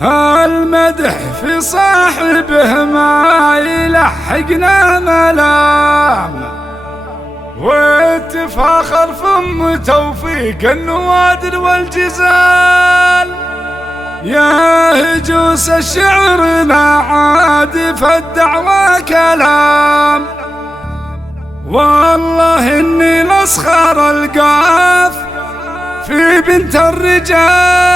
هالمدح في صاحبه ما يلحقنا ملام، واتفاخر فم توفيق النوادر والجزال. يا هجوس الشعر ما عاد فالدعوى كلام، والله اني لاسخر القاف في بنت الرجال.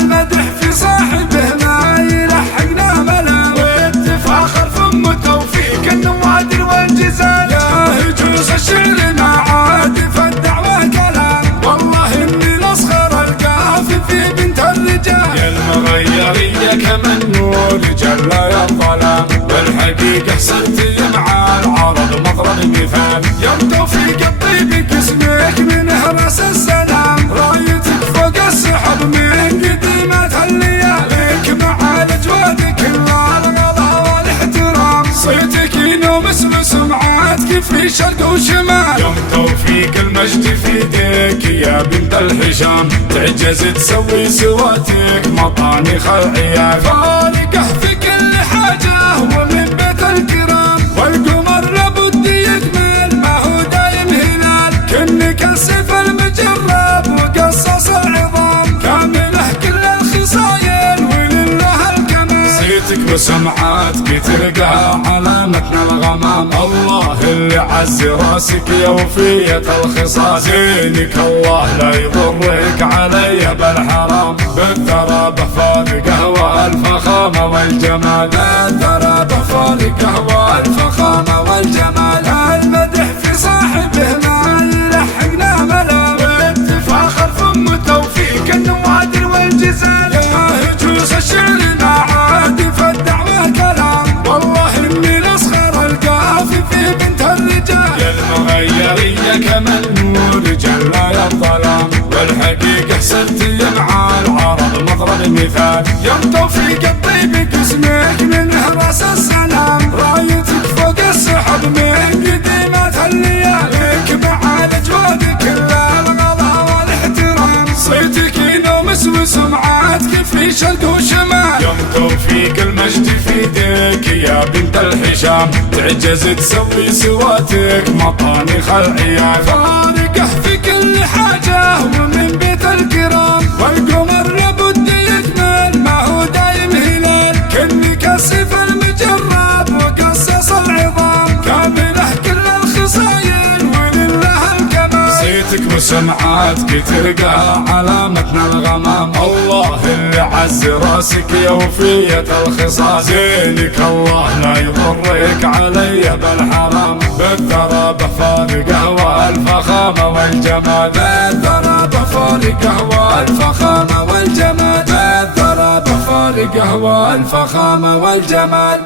المدح في صاحبه ما يلحقنا ملام، واتفاخر فم توفيق النوادر والجزال. يا هجوس الشعر ما عاد فالدعوى كلام، والله اني لاسخر القاف في بنت الرجال. يا المغيرية كما النور جل يا الظلام، والحقيقة صرتي مع العرب مضرب مثال. يا توفيق الطيب اسمك من هرس السلام، رايتك فوق السحب من قديمة الليالي. لك مع الاجواد كل الغلا والاحترام، صيتك ينومس وسمعاتك في شرق وشمال. يوم توفيق المجد في يديك يا بنت الهشام، تعجز تسوي سواتك مطانخ العيال. فارقه في كل حاجه ومن بيت الكرام، والقمر لابد يكمل ما هو دايم هلال. كنك السيف المجرب وقصص العظام، كامله كل الخصايل ولله الكمال. صيتك وسمعاتك تلقى علامتنا الغمام، الله اللي عز راسك يا وفية الخصال. زينك الله لا يضرك علي بالحرام، بالثرى فارقه والفخامة والجمال. الثرى فارقه والفخامة والجمال. المدح في صاحبه ما يلحقنا ملام، واتفاخر فم توفيق النوادر والجزال. يا هجوس الشعر ما عاد فالدعوى كلام، والله اني لاسخر القاف في بنت الرجال. يا المغيرية كما النور جل يا الظلام، والحقيقة صرتي مع العرب مضرب مثال. يا توفيق الطيب اسمك من هرس السلام، رايتك فوق السحب من قديمة الليالي. لك مع الاجواد كل الغلا والاحترام، صيتك ينومس وسمعاتك في شرق وشمال. يوم توفيق المجد في يديك يا بنت الهشام، تعجز تسوي سواتك مطانخ العيال. فارقه في كل حاجه ومن بيت الكرام، والقمر لابد يكمل ما هو دايم هلال. كنك السيف المجرب وقصص العظام، كامله كل الخصايل ولله الكمال. صيتك وسمعاتك تلقى علامتنا الغمام، الله اللي عز راسك يا وفية الخصال. زينك الله لا يضرك علي بالحرام، بالثرى فارقه والفخامة والجمال. الثرى فارقه والفخامة والجمال. الثرى فارقه والفخامة والجمال.